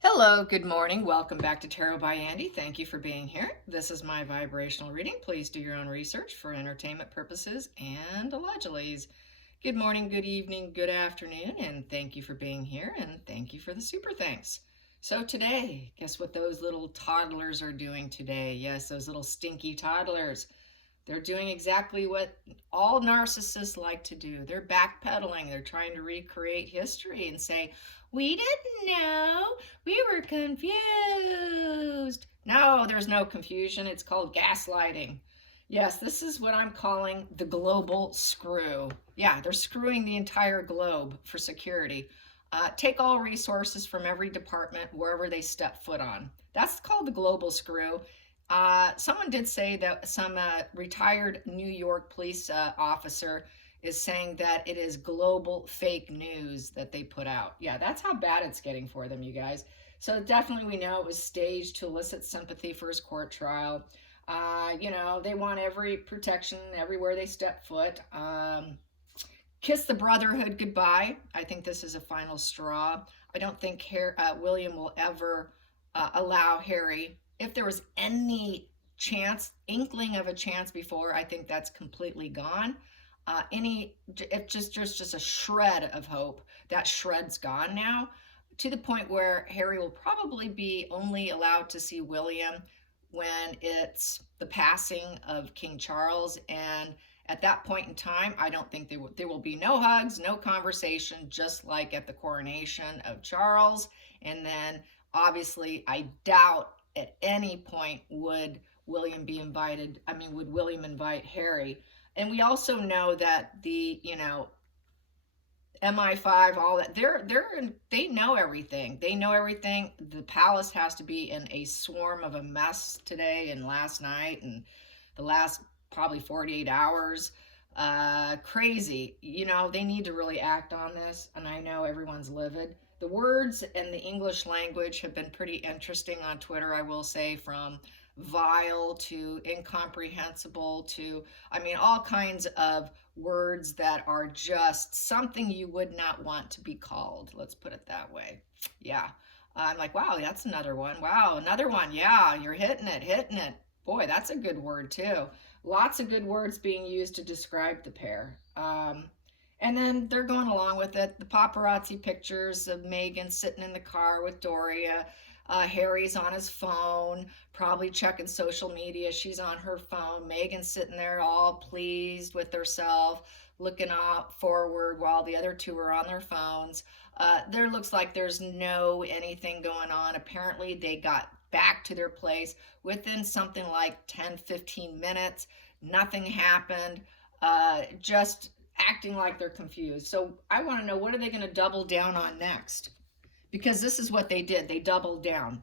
Hello, good morning. Welcome back to Tarot by Andy. Thank you for being here. This is my vibrational reading. Please do your own research for entertainment purposes and allegedly. Good morning, good evening, good afternoon, and thank you for being here, and thank you for the super thanks. So today, guess what those little toddlers are doing today? Yes, those little stinky toddlers. They're doing exactly what all narcissists like to do. They're backpedaling. They're trying to recreate history and say, we didn't know. We were confused. No, there's no confusion. It's called gaslighting. Yes, this is what I'm calling the global screw. Yeah, they're screwing the entire globe for security. Take all resources from every department wherever they step foot on. That's called the global screw. Someone did say that some retired New York police officer is saying that it is global fake news that they put out. Yeah, that's how bad it's getting for them, you guys. So definitely we know it was staged to elicit sympathy for his court trial. They want every protection everywhere they step foot. Kiss the brotherhood goodbye. I think this is a final straw. I don't think William will ever allow Harry. If there was any chance, inkling of a chance before, I think that's completely gone. If just a shred of hope, that shred's gone now, to the point where Harry will probably be only allowed to see William when it's the passing of King Charles. And at that point in time, I don't think there will be no hugs, no conversation, just like at the coronation of Charles. And then obviously, I doubt at any point would William be invited. I mean, would William invite Harry? And we also know that the, MI5, all that, they know everything. They know everything. The palace has to be in a swarm of a mess today and last night and the last probably 48 hours. Crazy. They need to really act on this, and I know everyone's livid. The words in the English language have been pretty interesting on Twitter, I will say, from vile to incomprehensible to, all kinds of words that are just something you would not want to be called. Let's put it that way. Yeah. I'm like, wow, that's another one. Wow, another one. Yeah, you're hitting it. Boy, that's a good word too. Lots of good words being used to describe the pair. And then they're going along with it. The paparazzi pictures of Meghan sitting in the car with Doria. Harry's on his phone, probably checking social media. She's on her phone. Meghan's sitting there all pleased with herself, looking out forward while the other two are on their phones. There looks like there's no anything going on. Apparently, they got back to their place within something like 10-15 minutes. Nothing happened. Just acting like they're confused. So I want to know, what are they going to double down on next? Because this is what they did. They doubled down.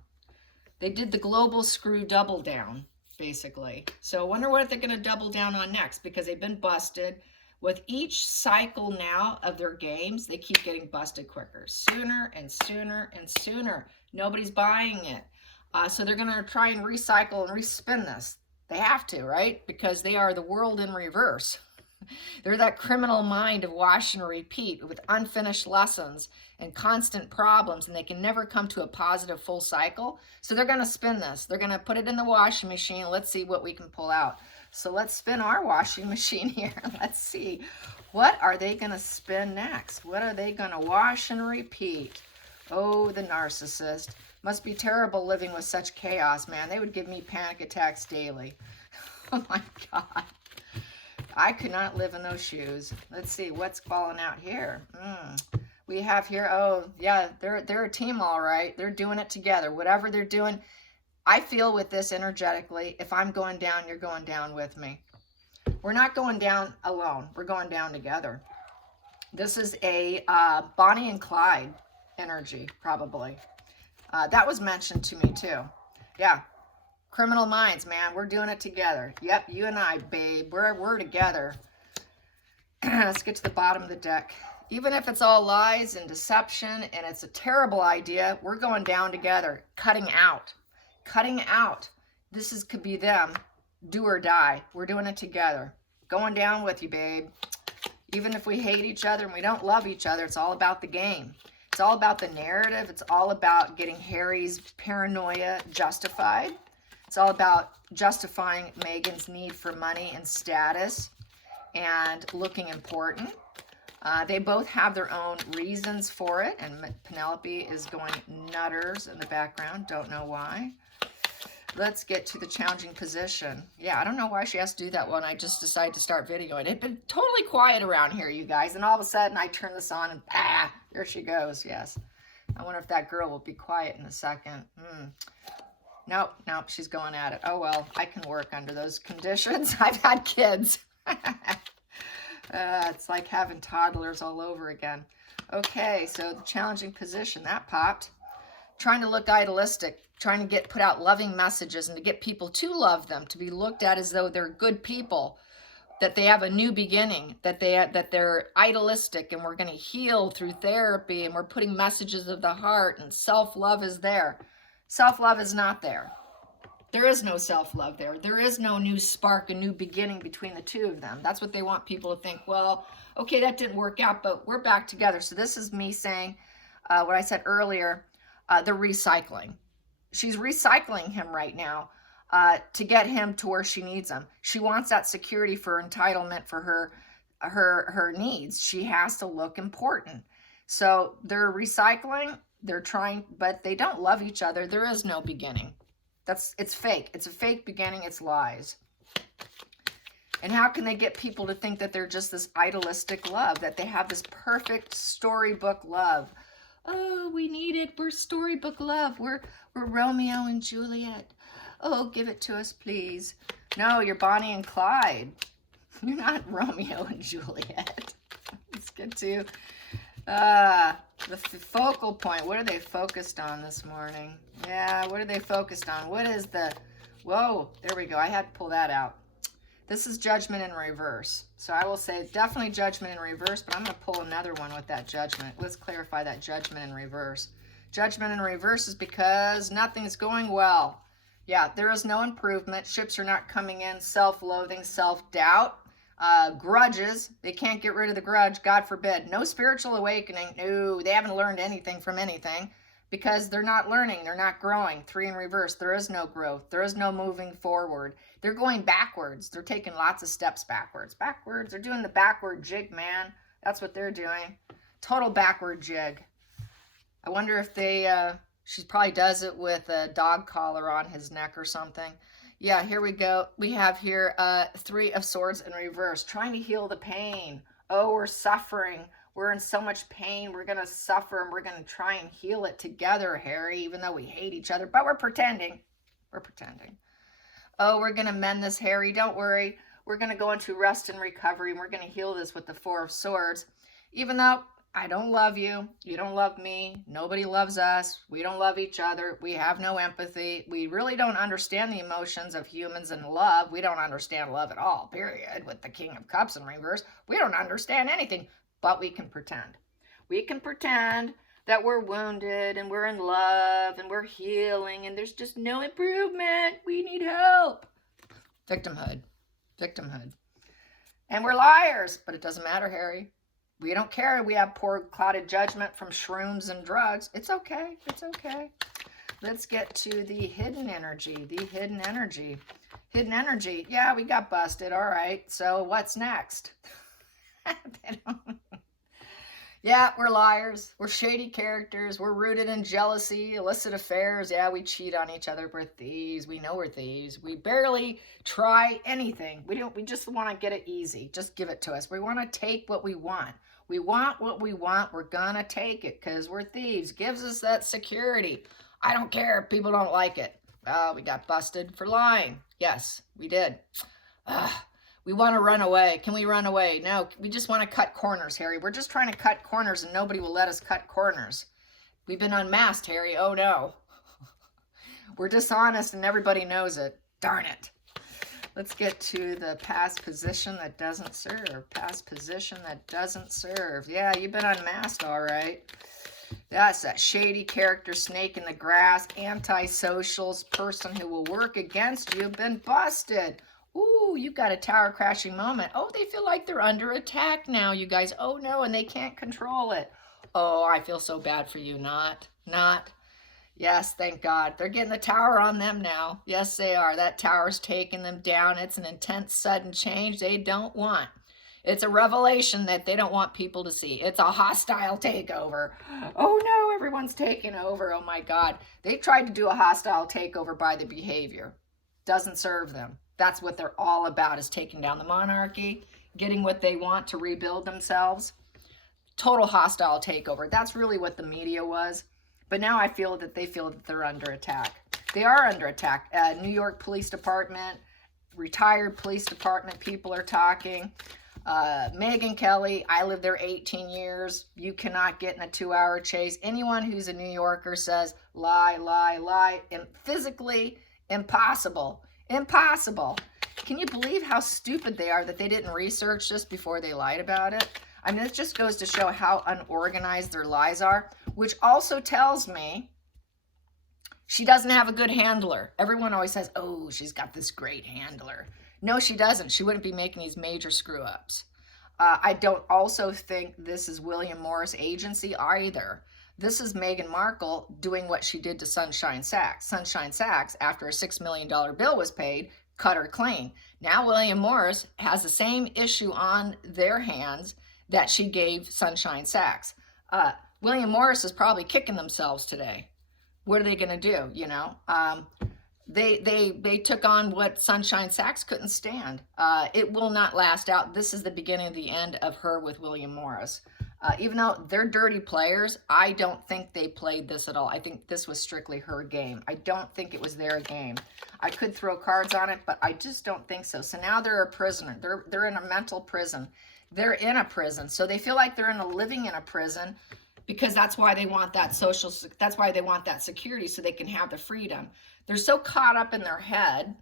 They did the global screw double down, basically. So I wonder what they're going to double down on next, because they've been busted. With each cycle now of their games, they keep getting busted quicker, sooner and sooner and sooner. Nobody's buying it. So they're going to try and recycle and respin this. They have to, right? Because they are the world in reverse. They're that criminal mind of wash and repeat with unfinished lessons and constant problems, and they can never come to a positive full cycle. So they're going to spin this. They're going to put it in the washing machine. Let's see what we can pull out. So let's spin our washing machine here. Let's see. What are they going to spin next? What are they going to wash and repeat? Oh, the narcissist. Must be terrible living with such chaos, man. They would give me panic attacks daily. Oh my God. I could not live in those shoes. Let's see what's falling out here. We have here, oh yeah, they're a team, all right. They're doing it together. Whatever they're doing, I feel with this energetically, if I'm going down, you're going down with me. We're not going down alone. We're going down together. This is a Bonnie and Clyde energy, probably. That was mentioned to me too. Yeah. Criminal minds, man. We're doing it together. Yep, you and I, babe. We're together. Let's get to the bottom of the deck. Even if it's all lies and deception and it's a terrible idea, we're going down together. Cutting out. Cutting out. Could be them. Do or die. We're doing it together. Going down with you, babe. Even if we hate each other and we don't love each other, it's all about the game. It's all about the narrative. It's all about getting Harry's paranoia justified. It's all about justifying Meghan's need for money and status and looking important. They both have their own reasons for it, and Penelope is going nutters in the background. Don't know why. Let's get to the challenging position. Yeah, I don't know why she has to do that when I just decided to start videoing. It had been totally quiet around here, you guys, and all of a sudden I turn this on and there she goes. Yes. I wonder if that girl will be quiet in a second. Nope, she's going at it. Oh, well, I can work under those conditions. I've had kids. It's like having toddlers all over again. Okay, so the challenging position, that popped. Trying to look idealistic, trying to put out loving messages and to get people to love them, to be looked at as though they're good people, that they have a new beginning, that they're idealistic, and we're going to heal through therapy, and we're putting messages of the heart, and self-love is there. Self-love is not there. There is no self-love there. There is no new spark, a new beginning between the two of them. That's what they want people to think. Well, okay, that didn't work out, but we're back together. So this is me saying what I said earlier, the recycling. She's recycling him right now to get him to where she needs him. She wants that security for entitlement for her needs. She has to look important. So they're recycling, they're trying, but they don't love each other. There is no beginning. It's fake. It's a fake beginning. It's lies. And how can they get people to think that they're just this idealistic love, that they have this perfect storybook love? Oh, we need it. We're storybook love. We're Romeo and Juliet. Oh, give it to us, please. No, you're Bonnie and Clyde. You're not Romeo and Juliet. Let's get to the focal point. What are they focused on this morning? Yeah, what are they focused on? What is whoa, there we go. I had to pull that out. This is judgment in reverse. So I will say definitely judgment in reverse, but I'm going to pull another one with that judgment. Let's clarify that judgment in reverse. Judgment in reverse is because nothing's going well. Yeah, there is no improvement. Ships are not coming in. Self-loathing, self-doubt, grudges. They can't get rid of the grudge, God forbid. No spiritual awakening. No, they haven't learned anything from anything because they're not learning. They're not growing. 3 in reverse. There is no growth. There is no moving forward. They're going backwards. They're taking lots of steps backwards. Backwards. They're doing the backward jig, man. That's what they're doing. Total backward jig. I wonder if she probably does it with a dog collar on his neck or something. Yeah, here we go. We have here 3 of Swords in reverse, trying to heal the pain. Oh, we're suffering. We're in so much pain. We're going to suffer, and we're going to try and heal it together, Harry, even though we hate each other. But we're pretending. We're pretending. Oh, we're going to mend this, Harry. Don't worry. We're going to go into rest and recovery, and we're going to heal this with the 4 of Swords. Even though I don't love you, you don't love me, nobody loves us, we don't love each other, we have no empathy, we really don't understand the emotions of humans and love. We don't understand love at all, period. With the King of Cups in reverse, we don't understand anything, but we can pretend. We can pretend that we're wounded and we're in love and we're healing and there's just no improvement. We need help. Victimhood. Victimhood. And we're liars, but it doesn't matter, Harry. We don't care. We have poor clouded judgment from shrooms and drugs. It's okay. It's okay. Let's get to the hidden energy. The hidden energy. Hidden energy. Yeah, we got busted. All right. So what's next? Yeah, we're liars. We're shady characters. We're rooted in jealousy, illicit affairs. Yeah, we cheat on each other. We're thieves. We know we're thieves. We barely try anything. We just want to get it easy. Just give it to us. We want to take what we want. We want what we want. We're going to take it because we're thieves. Gives us that security. I don't care if people don't like it. Well, we got busted for lying. Yes, we did. We want to run away. Can we run away? No, we just want to cut corners, Harry. We're just trying to cut corners and nobody will let us cut corners. We've been unmasked, Harry. Oh, no. We're dishonest and everybody knows it. Darn it. Let's get to the past position that doesn't serve. Past position that doesn't serve. Yeah, you've been unmasked, all right. That's that shady character, snake in the grass, anti-socials, person who will work against you, been busted. Ooh, you've got a tower crashing moment. Oh, they feel like they're under attack now, you guys. Oh, no, and they can't control it. Oh, I feel so bad for you. Not. Yes, thank God. They're getting the tower on them now. Yes, they are. That tower's taking them down. It's an intense, sudden change they don't want. It's a revelation that they don't want people to see. It's a hostile takeover. Oh no, everyone's taking over. Oh my God. They tried to do a hostile takeover by the behavior. Doesn't serve them. That's what they're all about, is taking down the monarchy, getting what they want to rebuild themselves. Total hostile takeover. That's really what the media was. But now I feel that they feel that they're under attack. They are under attack. New York Police Department, retired police department people are talking. Megyn Kelly, I lived there 18 years. You cannot get in a 2-hour chase. Anyone who's a New Yorker says lie, lie, lie. And physically impossible. Impossible. Can you believe how stupid they are that they didn't research this before they lied about it? I mean, this just goes to show how unorganized their lies are, which also tells me she doesn't have a good handler. Everyone always says, oh, she's got this great handler. No, she doesn't. She wouldn't be making these major screw-ups. I don't also think this is William Morris agency either. This is Meghan Markle doing what she did to Sunshine Sachs. Sunshine Sachs, after a $6 million bill was paid, cut her clean. Now William Morris has the same issue on their hands that she gave Sunshine Sachs. William Morris is probably kicking themselves today. What are they going to do? You know, they took on what Sunshine Sachs couldn't stand. It will not last out. This is the beginning of the end of her with William Morris. Even though they're dirty players, I don't think they played this at all. I think this was strictly her game. I don't think it was their game. I could throw cards on it, but I just don't think so. So now they're a prisoner. They're in a mental prison. They're in a prison. So they feel like they're living in a prison, because that's why they want that that's why they want that security, so they can have the freedom. They're so caught up in their head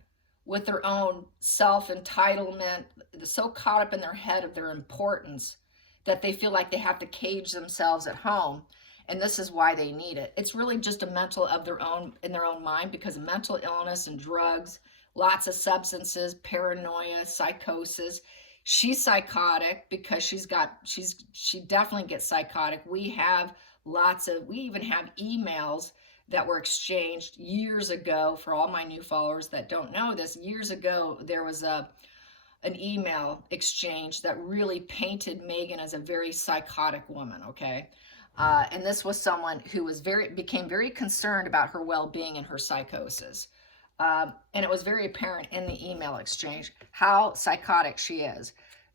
with their own self-entitlement. They're so caught up in their head of their importance that they feel like they have to cage themselves at home. And this is why they need it. It's really just a mental in their own mind, because of mental illness and drugs, lots of substances, paranoia, psychosis. She's psychotic because she definitely gets psychotic. We even have emails that were exchanged years ago. For all my new followers that don't know this, years ago there was an email exchange that really painted Meghan as a very psychotic woman, okay? And this was someone who became very concerned about her well-being and her psychosis. And it was very apparent in the email exchange how psychotic she is.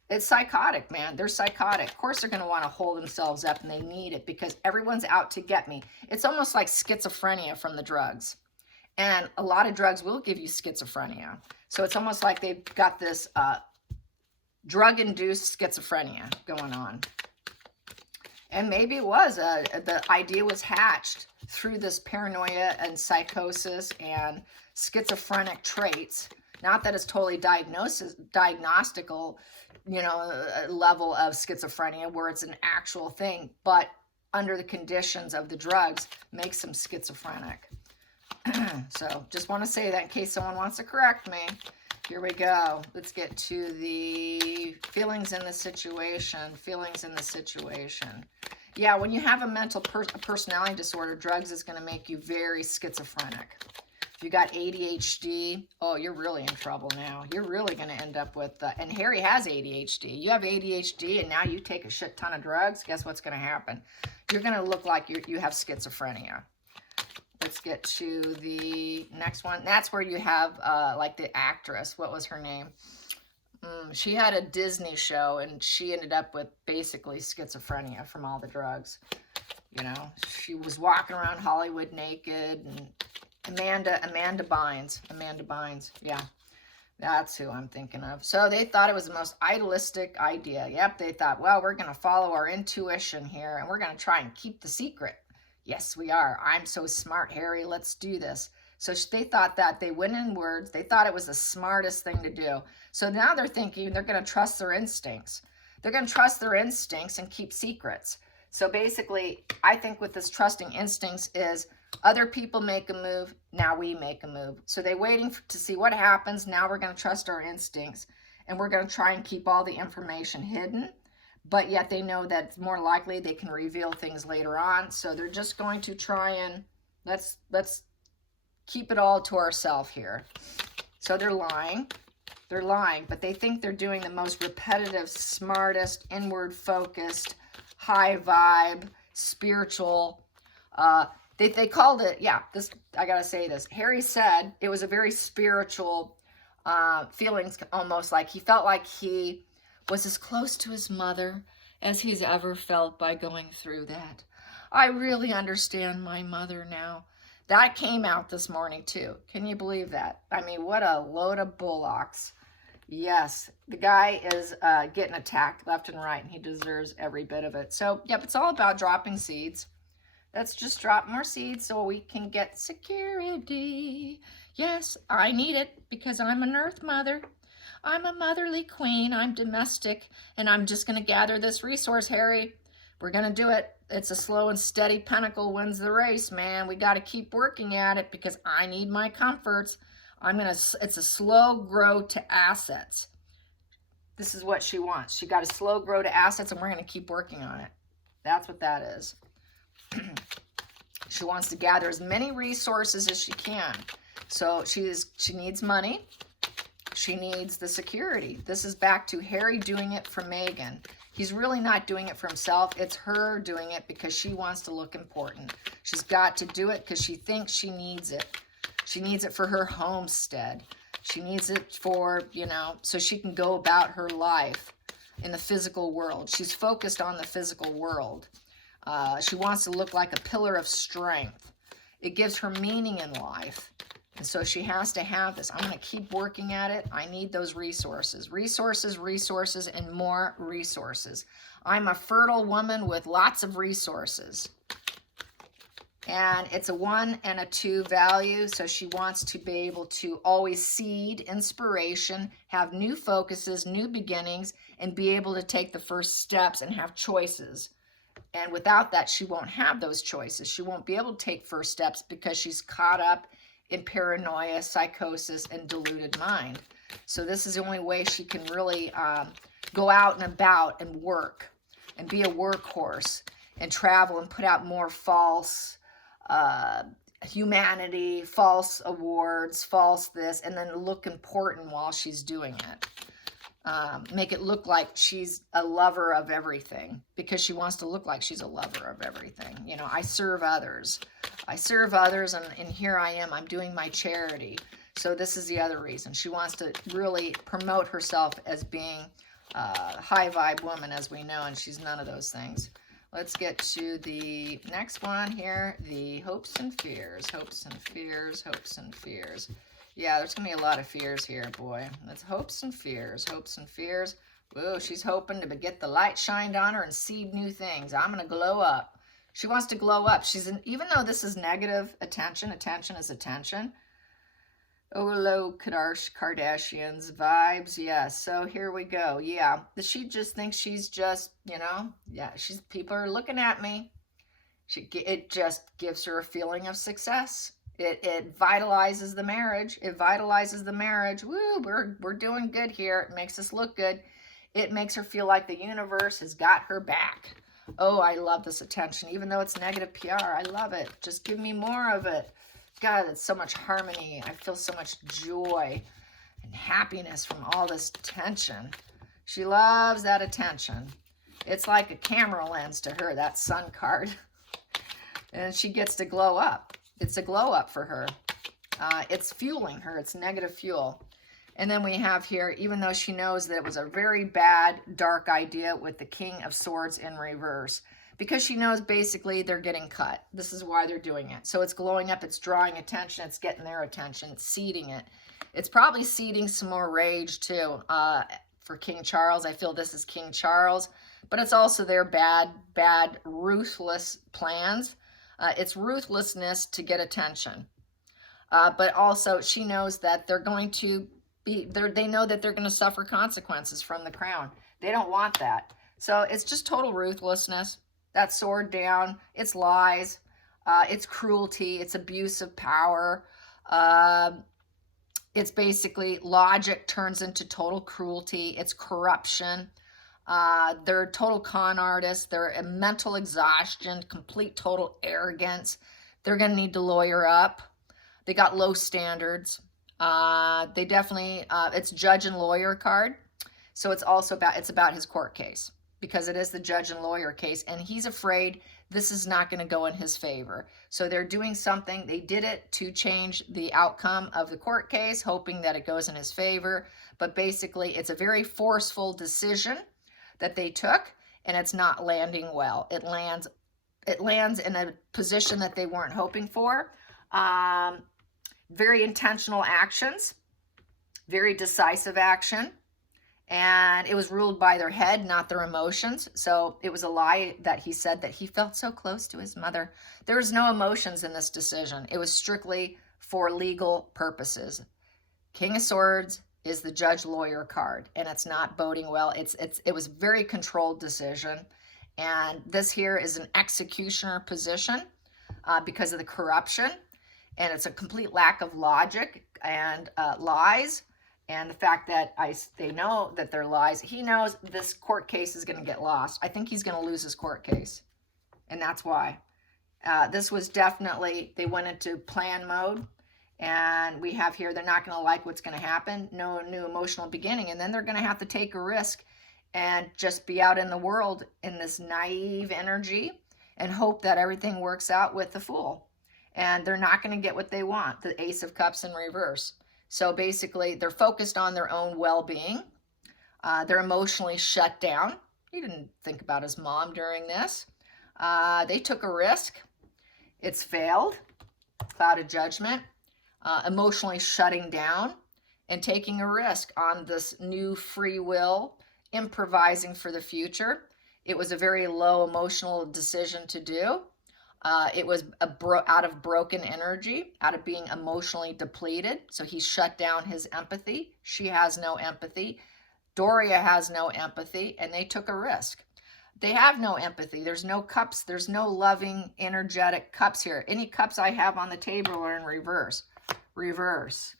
It's psychotic, man. They're psychotic. Of course, they're going to want to hold themselves up, and they need it because everyone's out to get me. It's almost like schizophrenia from the drugs. And a lot of drugs will give you schizophrenia. So it's almost like they've got this drug-induced schizophrenia going on. And maybe it was, the idea was hatched through this paranoia and psychosis and schizophrenic traits. Not that it's totally diagnostical, you know, level of schizophrenia where it's an actual thing, but under the conditions of the drugs makes them schizophrenic. So just want to say that in case someone wants to correct me. Here we go. Let's get to the feelings in the situation. Feelings in the situation. Yeah, when you have a personality disorder, drugs is going to make you very schizophrenic. If you got ADHD, oh, you're really in trouble now. You're really going to end up with, and Harry has ADHD. You have ADHD and now you take a shit ton of drugs. Guess what's going to happen? You're going to look like you have schizophrenia. Let's get to the next one. That's where you have like the actress. What was her name? She had a Disney show and she ended up with basically schizophrenia from all the drugs. You know, she was walking around Hollywood naked. And Amanda Bynes. Yeah, that's who I'm thinking of. So they thought it was the most idealistic idea. Yep, they thought, well, we're going to follow our intuition here and we're going to try and keep the secret. Yes, we are. I'm so smart, Harry. Let's do this. So they thought that. They went in words. They thought it was the smartest thing to do. So now they're thinking they're going to trust their instincts. They're going to trust their instincts and keep secrets. So basically, I think with this trusting instincts is other people make a move, now we make a move. So they're waiting to see what happens. Now we're going to trust our instincts and we're going to try and keep all the information hidden. but yet they know that it's more likely they can reveal things later on. So they're just going to try and let's keep it all to ourselves here. So they're lying. They're lying, but they think they're doing the most repetitive, smartest, inward focused, high vibe, spiritual. They called it, yeah, this, I gotta say this. Harry said it was a very spiritual feelings, almost like he felt like he was as close to his mother as he's ever felt by going through that. I really understand my mother now. That came out this morning too. Can you believe that? I mean, what a load of bullocks. Yes, the guy is getting attacked left and right, and he deserves every bit of it. So, yep, it's all about dropping seeds. Let's just drop more seeds so we can get security. Yes, I need it because I'm an earth mother. I'm a motherly queen. I'm domestic, and I'm just going to gather this resource, Harry. We're going to do it. It's a slow and steady pentacle wins the race, man. We got to keep working at it because I need my comforts. It's a slow grow to assets. This is what she wants. She got a slow grow to assets, and we're going to keep working on it. That's what that is. She wants to gather as many resources as she can. So she needs money. She needs the security. This is back to Harry doing it for Meghan. He's really not doing it for himself. It's her doing it because she wants to look important. She's got to do it because she thinks she needs it. She needs it for her homestead. She needs it for, so she can go about her life in the physical world. She's focused on the physical world. She wants to look like a pillar of strength. It gives her meaning in life. And so she has to have this. I'm going to keep working at it. I need those resources. Resources, resources, and more resources. I'm a fertile woman with lots of resources. And it's a 1 and a 2 value, so she wants to be able to always seed inspiration, have new focuses, new beginnings, and be able to take the first steps and have choices. And without that, she won't have those choices. She won't be able to take first steps because she's caught up in paranoia, psychosis, and deluded mind. So this is the only way she can really go out and about and work and be a workhorse and travel and put out more false humanity, false awards, false this, and then look important while she's doing it. Make it look like she's a lover of everything because she wants to look like she's a lover of everything. I serve others. I serve others, and here I am. I'm doing my charity. So this is the other reason. She wants to really promote herself as being a high vibe woman, as we know, and she's none of those things. Let's get to the next one here, the hopes and fears. Hopes and fears, hopes and fears. Yeah, there's going to be a lot of fears here, boy. That's hopes and fears, hopes and fears. Whoa, she's hoping to get the light shined on her and seed new things. I'm going to glow up. She wants to glow up. Even though this is negative attention is attention. Oh, hello, Kardashians vibes. Yeah, so here we go. Yeah, she just thinks she's just, yeah, people are looking at me. It just gives her a feeling of success. It vitalizes the marriage. It vitalizes the marriage. Woo, we're doing good here. It makes us look good. It makes her feel like the universe has got her back. Oh, I love this attention. Even though it's negative PR, I love it. Just give me more of it. God, it's so much harmony. I feel so much joy and happiness from all this tension. She loves that attention. It's like a camera lens to her, that sun card. And she gets to glow up. It's a glow up for her. It's fueling her. It's negative fuel. And then we have here, even though she knows that it was a very bad, dark idea with the King of Swords in reverse, because she knows basically they're getting cut. This is why they're doing it. So it's glowing up. It's drawing attention. It's getting their attention. It's seeding it. It's probably seeding some more rage, too, for King Charles. I feel this is King Charles. But it's also their bad, ruthless plans. It's ruthlessness to get attention. But also she knows that they're going to they know that they're going to suffer consequences from the crown. They don't want that. So it's just total ruthlessness. That sword down. It's lies. It's cruelty. It's abuse of power. It's basically logic turns into total cruelty. It's corruption. They're total con artists. They're a mental exhaustion, complete total arrogance. They're going to need to lawyer up. They got low standards. They definitely, it's judge and lawyer card. So it's also about his court case, because it is the judge and lawyer case, and he's afraid this is not going to go in his favor. So they're doing something. They did it to change the outcome of the court case, hoping that it goes in his favor. But basically, it's a very forceful decision that they took, and it's not landing well. It lands in a position that they weren't hoping for. Very intentional actions, very decisive action. And it was ruled by their head, not their emotions. So it was a lie that he said that he felt so close to his mother. There was no emotions in this decision. It was strictly for legal purposes. King of Swords is the judge-lawyer card, and it's not boding well. It was a very controlled decision. And this here is an executioner position because of the corruption. And it's a complete lack of logic and lies. And the fact that they know that they're lies. He knows this court case is going to get lost. I think he's going to lose his court case. And that's why. This was definitely, they went into plan mode. And we have here, they're not going to like what's going to happen. No new emotional beginning. And then they're going to have to take a risk and just be out in the world in this naive energy and hope that everything works out with the Fool. And they're not going to get what they want, the Ace of Cups in reverse. So basically, they're focused on their own well-being. They're emotionally shut down. He didn't think about his mom during this. They took a risk. It's failed. Cloud of Judgment. Emotionally shutting down and taking a risk on this new free will, improvising for the future. It was a very low emotional decision to do. It was out of broken energy, out of being emotionally depleted. So he shut down his empathy. She has no empathy. Doria has no empathy, and they took a risk. They have no empathy. There's no cups. There's no loving, energetic cups here. Any cups I have on the table are in reverse. Reverse.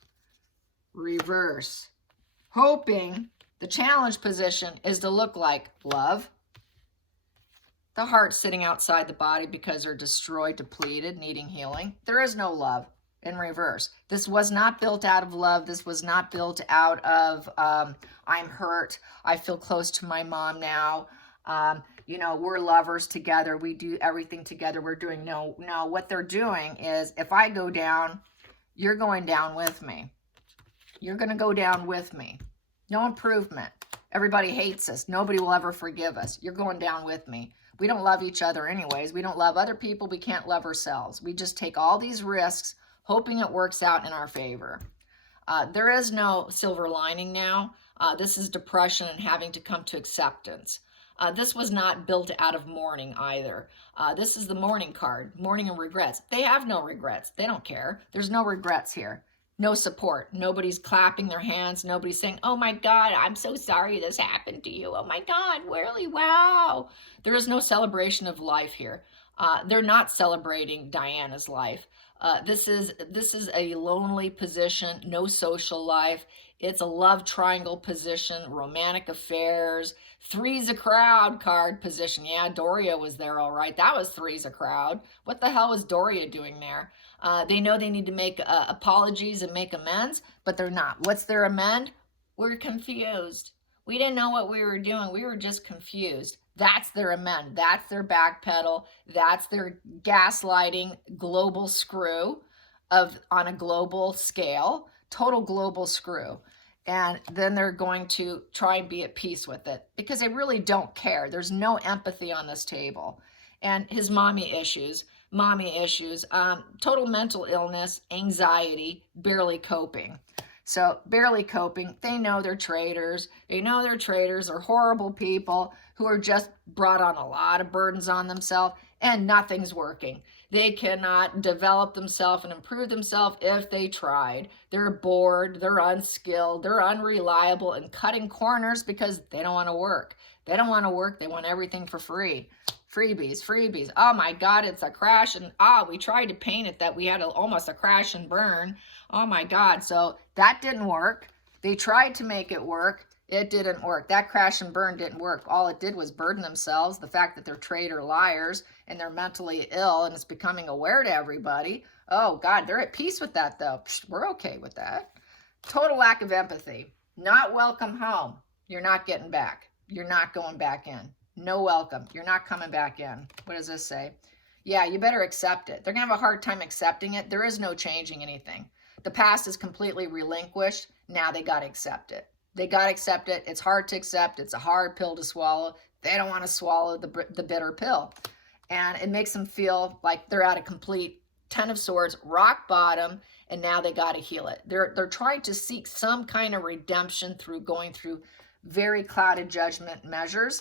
Reverse. Hoping the challenge position is to look like love. The heart sitting outside the body because they're destroyed, depleted, needing healing. There is no love in reverse. This was not built out of love. This was not built out of, I'm hurt. I feel close to my mom now. You know, we're lovers together. We do everything together. We're doing, no, what they're doing is, if I go down, you're going down with me. You're going to go down with me. No improvement. Everybody hates us. Nobody will ever forgive us. You're going down with me. We don't love each other anyways. We don't love other people. We can't love ourselves. We just take all these risks, hoping it works out in our favor. There is no silver lining now. This is depression and having to come to acceptance. This was not built out of mourning either. This is the mourning card, mourning and regrets. They have no regrets. They don't care. There's no regrets here. No support. Nobody's clapping their hands. Nobody's saying, oh my God, I'm so sorry this happened to you. Oh my God, really? Wow. There is no celebration of life here. They're not celebrating Diana's life. This is a lonely position, no social life. It's a love triangle position, romantic affairs, three's a crowd card position. Yeah, Doria was there, all right. That was three's a crowd. What the hell was Doria doing there? They know they need to make apologies and make amends, but they're not. What's their amend? We're confused. We didn't know what we were doing. We were just confused. That's their amend. That's their backpedal. That's their gaslighting global screw on a global scale, total global screw. And then they're going to try and be at peace with it because they really don't care. There's no empathy on this table. And his mommy issues, total mental illness, anxiety, barely coping. So barely coping. They know they're traitors. They know they're traitors. They're horrible people who are just brought on a lot of burdens on themselves, and nothing's working. They cannot develop themselves and improve themselves if they tried. They're bored, they're unskilled, they're unreliable and cutting corners because they don't want to work. They don't want to work. They want everything for free. Freebies, freebies. Oh my God, it's a crash. And we tried to paint it that we had almost a crash and burn. Oh my God. So that didn't work. They tried to make it work. It didn't work. That crash and burn didn't work. All it did was burden themselves. The fact that they're traitor liars and they're mentally ill and it's becoming aware to everybody. Oh, God, they're at peace with that, though. Psh, we're okay with that. Total lack of empathy. Not welcome home. You're not getting back. You're not going back in. No welcome. You're not coming back in. What does this say? Yeah, you better accept it. They're going to have a hard time accepting it. There is no changing anything. The past is completely relinquished. Now they got to accept it. They got to accept it. It's hard to accept. It's a hard pill to swallow. They don't want to swallow the bitter pill. And it makes them feel like they're at a complete 10 of Swords, rock bottom, and now they got to heal it. They're trying to seek some kind of redemption through going through very clouded judgment measures.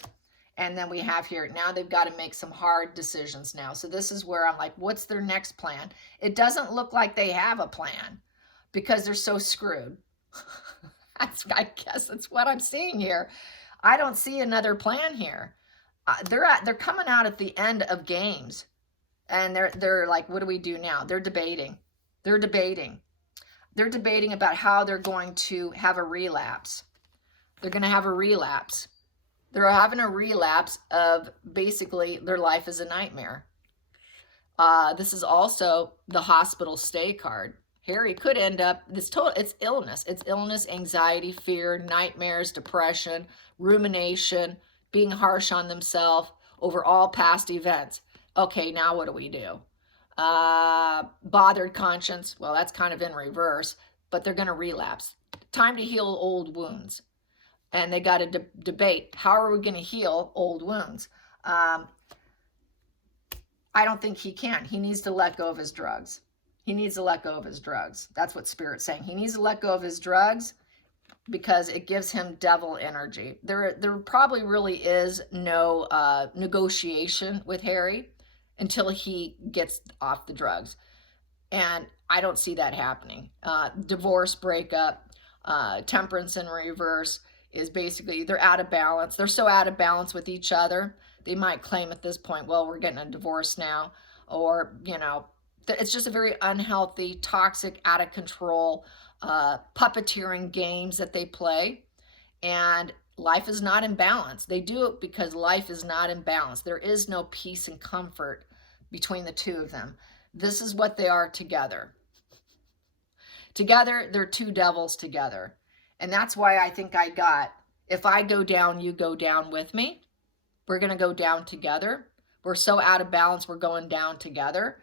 And then we have here, now they've got to make some hard decisions now. So this is where I'm like, what's their next plan? It doesn't look like they have a plan because they're so screwed. I guess that's what I'm seeing here. I don't see another plan here. They're coming out at the end of games, and they're like, what do we do now? They're debating. They're debating about how they're going to have a relapse. They're going to have a relapse. They're having a relapse of basically their life is a nightmare. This is also the hospital stay card. Harry could end up, it's illness. It's illness, anxiety, fear, nightmares, depression, rumination, being harsh on themselves over all past events. Okay, now what do we do? Bothered conscience. Well, that's kind of in reverse, but they're going to relapse. Time to heal old wounds. And they got to debate, how are we going to heal old wounds? I don't think he can. He needs to let go of his drugs. He needs to let go of his drugs. That's what Spirit's saying. He needs to let go of his drugs because it gives him devil energy. There probably really is no negotiation with Harry until he gets off the drugs. And I don't see that happening. Divorce, breakup, temperance in reverse is basically they're out of balance. They're so out of balance with each other. They might claim at this point, well, we're getting a divorce now. Or, you know, it's just a very unhealthy, toxic, out of control, puppeteering games that they play. And life is not in balance. They do it because life is not in balance. There is no peace and comfort between the two of them. This is what they are together. Together, they're two devils together. And that's why I think I got, if I go down, you go down with me. We're going to go down together. We're so out of balance, we're going down together.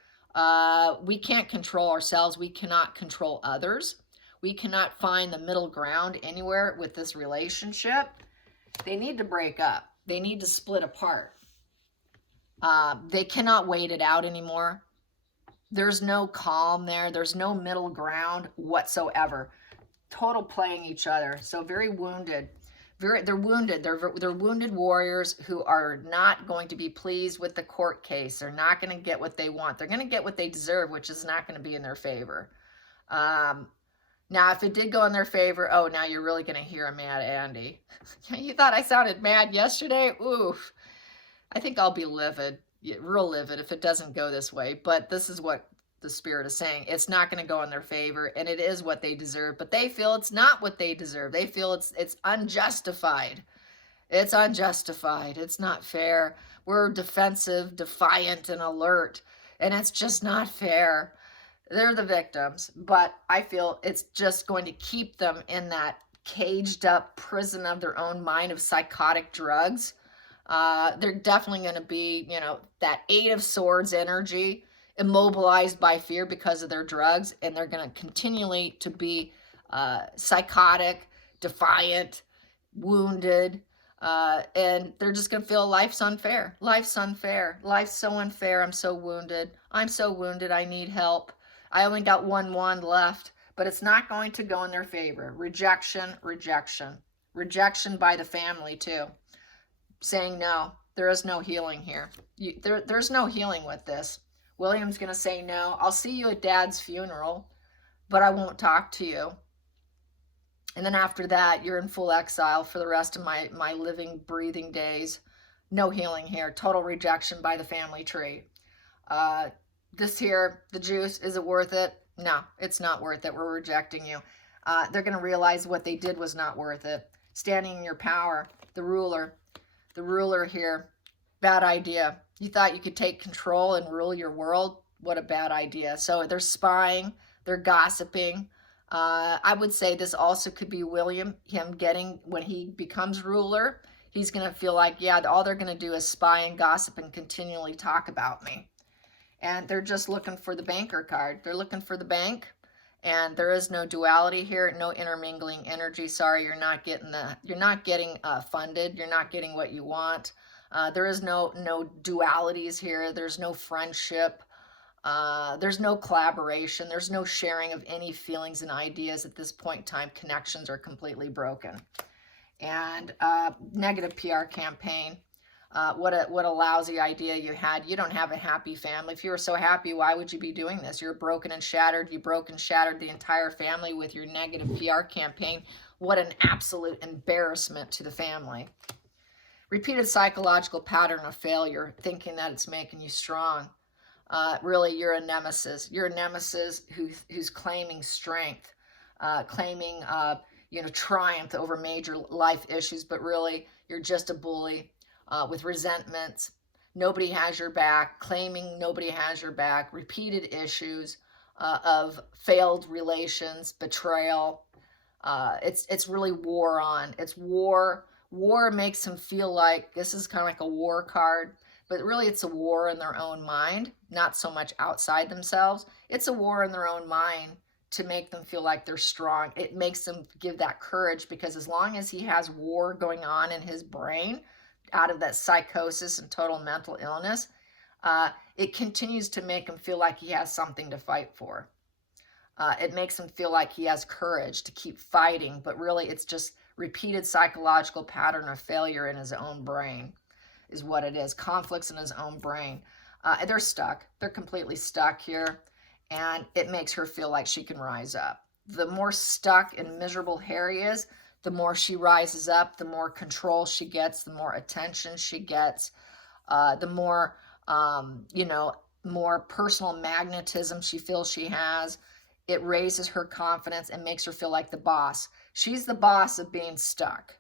We can't control ourselves. We cannot control others. We cannot find the middle ground anywhere with this relationship. They need to break up. They need to split apart. They cannot wait it out anymore. There's no calm there. There's no middle ground whatsoever. Total playing each other. So very wounded. They're wounded. They're wounded warriors who are not going to be pleased with the court case. They're not going to get what they want. They're going to get what they deserve, which is not going to be in their favor. Now, if it did go in their favor, oh, now you're really going to hear a mad Andy. You thought I sounded mad yesterday? Oof. I think I'll be livid, real livid, if it doesn't go this way. But this is what the Spirit is saying. It's not going to go in their favor, and it is what they deserve. But they feel it's not what they deserve. They feel it's unjustified. It's unjustified. It's not fair. We're defensive, defiant, and alert, and it's just not fair. They're the victims, but I feel it's just going to keep them in that caged up prison of their own mind of psychotic drugs. They're definitely going to be, you know, that Eight of Swords energy, immobilized by fear because of their drugs, and they're going to continually to be psychotic, defiant, wounded, and they're just going to feel life's unfair. Life's unfair. Life's so unfair. I'm so wounded. I'm so wounded. I need help. I only got one wand left, but it's not going to go in their favor. Rejection, rejection. Rejection by the family, too. Saying no. There is no healing here. There's no healing with this. William's going to say no. I'll see you at Dad's funeral, but I won't talk to you. And then after that, you're in full exile for the rest of my living, breathing days. No healing here. Total rejection by the family tree. This here, the juice, is it worth it? No, it's not worth it. We're rejecting you. They're going to realize what they did was not worth it. standing in your power. The ruler here, bad idea. You thought you could take control and rule your world? What a bad idea. So they're spying, they're gossiping. I would say this also could be William, him getting, when he becomes ruler, he's going to feel like, yeah, all they're going to do is spy and gossip and continually talk about me. And they're just looking for the banker card. They're looking for the bank, and there is no duality here, no intermingling energy. Sorry, you're not getting funded. You're not getting what you want. There is no dualities here. There's no friendship. There's no collaboration. There's no sharing of any feelings and ideas at this point in time. Connections are completely broken. And negative PR campaign. What a lousy idea you had. You don't have a happy family. If you were so happy, why would you be doing this? You're broken and shattered. You broke and shattered the entire family with your negative PR campaign. What an absolute embarrassment to the family. Repeated psychological pattern of failure, thinking that it's making you strong. Really, you're a nemesis. You're a nemesis who's claiming strength, claiming triumph over major life issues, but really, you're just a bully. With resentments, nobody has your back, claiming nobody has your back, repeated issues of failed relations, betrayal. It's really war on. It's war. War makes them feel like this is kind of like a war card, but really it's a war in their own mind, not so much outside themselves. It's a war in their own mind to make them feel like they're strong. It makes them give that courage, because as long as he has war going on in his brain, out of that psychosis and total mental illness, it continues to make him feel like he has something to fight for. It makes him feel like he has courage to keep fighting, but really it's just repeated psychological pattern of failure in his own brain is what it is. Conflicts in his own brain. They're stuck. They're completely stuck here, and it makes her feel like she can rise up. The more stuck and miserable Harry is, the more she rises up, the more control she gets, the more attention she gets, the more, more personal magnetism she feels she has. It raises her confidence and makes her feel like the boss. She's the boss of being stuck.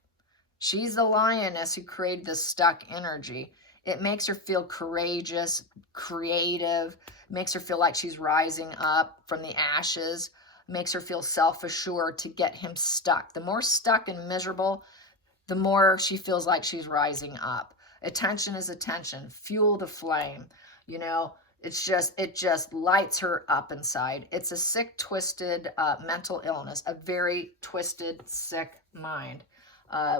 She's the lioness who created this stuck energy. It makes her feel courageous, creative, makes her feel like she's rising up from the ashes, makes her feel self-assured to get him stuck. The more stuck and miserable, the more she feels like she's rising up. Attention is attention. Fuel the flame. It just lights her up inside. It's a sick, twisted mental illness, a very twisted, sick mind.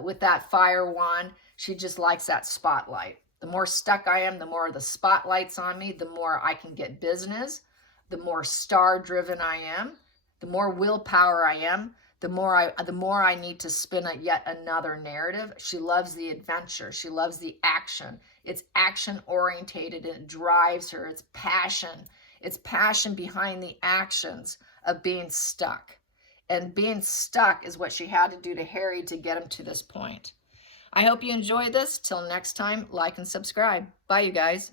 With that fire wand, she just likes that spotlight. The more stuck I am, the more the spotlight's on me, the more I can get business, the more star-driven I am. The more willpower I am, the more I need to spin yet another narrative. She loves the adventure. She loves the action. It's action orientated, and it drives her. It's passion. It's passion behind the actions of being stuck. And being stuck is what she had to do to Harry to get him to this point. I hope you enjoyed this. Till next time, like and subscribe. Bye, you guys.